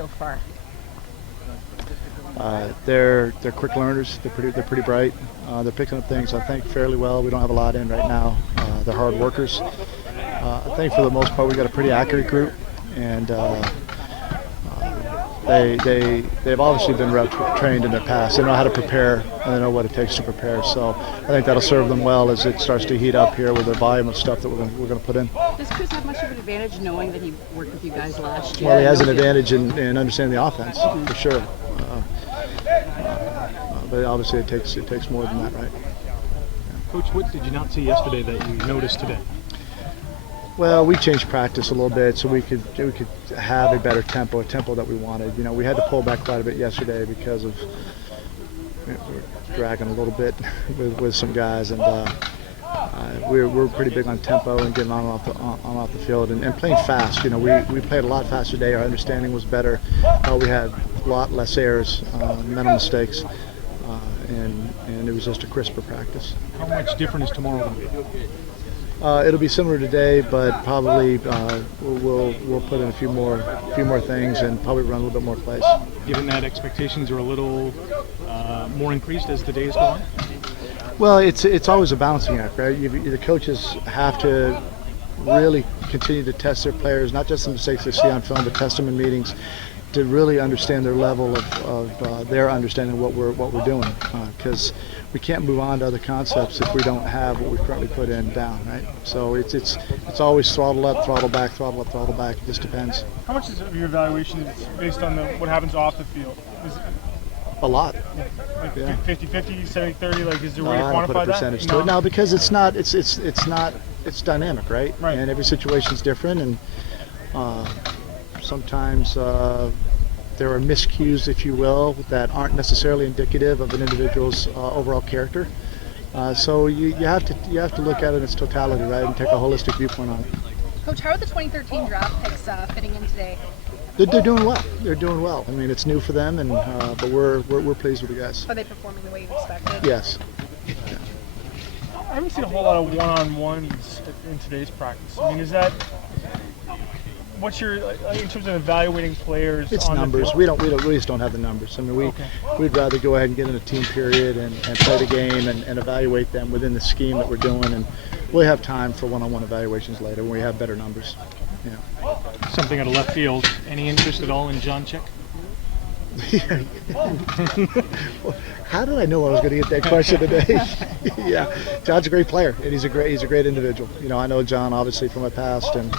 so far? They're quick learners. They're pretty bright. They're picking up things, I think, fairly well. We don't have a lot in right now. They're hard workers. I think for the most part we got a pretty accurate group, and they've obviously been trained in their past. They know how to prepare, and they know what it takes to prepare. So I think that'll serve them well as it starts to heat up here with the volume of stuff that we're going to put in. Does Chris have much of an advantage knowing that he worked with you guys last year? Well, he has an advantage in understanding the offense, for sure. But obviously it takes more than that, right? Coach, what did you not see yesterday that you noticed today? Well, we changed practice a little bit so we could have a better tempo, a tempo that we wanted. You know, we had to pull back quite a bit yesterday because of we're dragging a little bit with some guys, and we're pretty big on tempo and getting on and off the field and playing fast. You know, we played a lot faster today. Our understanding was better. We had a lot less errors, mental mistakes, and it was just a crisper practice. How much different is tomorrow going to be? It'll be similar today, but probably we'll put in a few more things and probably run a little bit more plays. Given that expectations are a little more increased as the days go on? Well, it's always a balancing act, right? The coaches have to really continue to test their players, not just the mistakes they see on film, but test them in meetings to really understand their level of their understanding of what we're doing, because we can't move on to other concepts if we don't have what we currently put in down, right? So it's always throttle up, throttle back, throttle up, throttle back. It just depends. How much of your evaluation is based on what happens off the field? Is it, A lot. like Yeah. 50-50, 70-30? Like, is there a way to I don't put a quantify that? percentage to it. No, because it's dynamic, right? Right. And every situation's different, and sometimes there are miscues, if you will, that aren't necessarily indicative of an individual's overall character. So you have to look at it in its totality, right, and take a holistic viewpoint on it. Coach, how are the 2013 draft picks fitting in today? They're doing well. They're doing well. I mean, it's new for them, and but we're pleased with the guys. Are they performing the way you expected? Yes. I haven't seen a whole lot of one-on-ones in today's practice. I mean, is that what's your in terms of evaluating players? It's on numbers. The field? We just don't have the numbers. I mean, Okay. we'd rather go ahead and get in a team period and play the game and evaluate them within the scheme that we're doing, and we'll have time for one-on-one evaluations later when we have better numbers. Yeah. Something out of left field. Any interest at all in John Chick? How did I know I was going to get that question today? Yeah, John's a great player, and he's a great individual. You know, I know John obviously from my past, and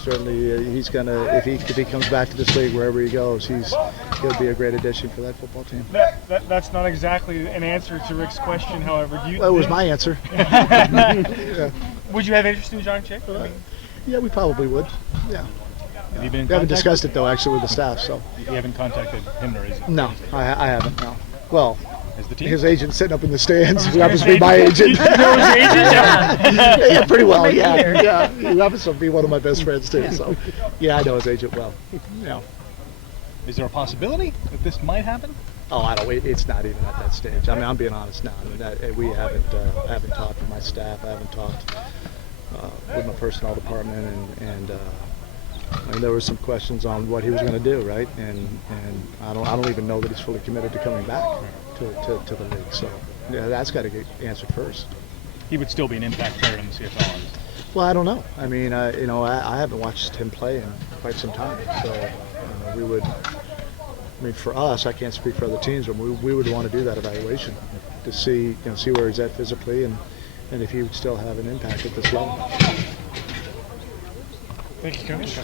certainly he's gonna if he comes back to this league wherever he goes, he'll be a great addition for that football team. That's not exactly an answer to Rick's question. However, Well, it was my answer. Yeah. Would you have interest in John Chick? Yeah, we probably would. Yeah. Have you been in We haven't contact? discussed it though, actually, with the staff. So You haven't contacted him, or is it? no, I haven't. No. Well, As the team? his agent's sitting up in the stands. Who happens to be my agent. You know his agent? Yeah, pretty well. Right Yeah, here. yeah. He happens to be one of my best friends too. So, yeah, I know his agent well. Yeah. Is there a possibility that this might happen? Oh, I don't. It's not even at that stage. I mean, I'm being honest now. I mean, we haven't talked to my staff. I haven't talked with my personnel department, and I mean, there were some questions on what he was going to do, right? And I don't even know that he's fully committed to coming back to the league. So, yeah, that's got to get answered first. He would still be an impact player in the CFL. Obviously. Well, I don't know. I mean, I haven't watched him play in quite some time. So we would. I mean, for us, I can't speak for other teams, but we would want to do that evaluation to see where he's at physically and if he would still have an impact at this level. Thank you, Coach.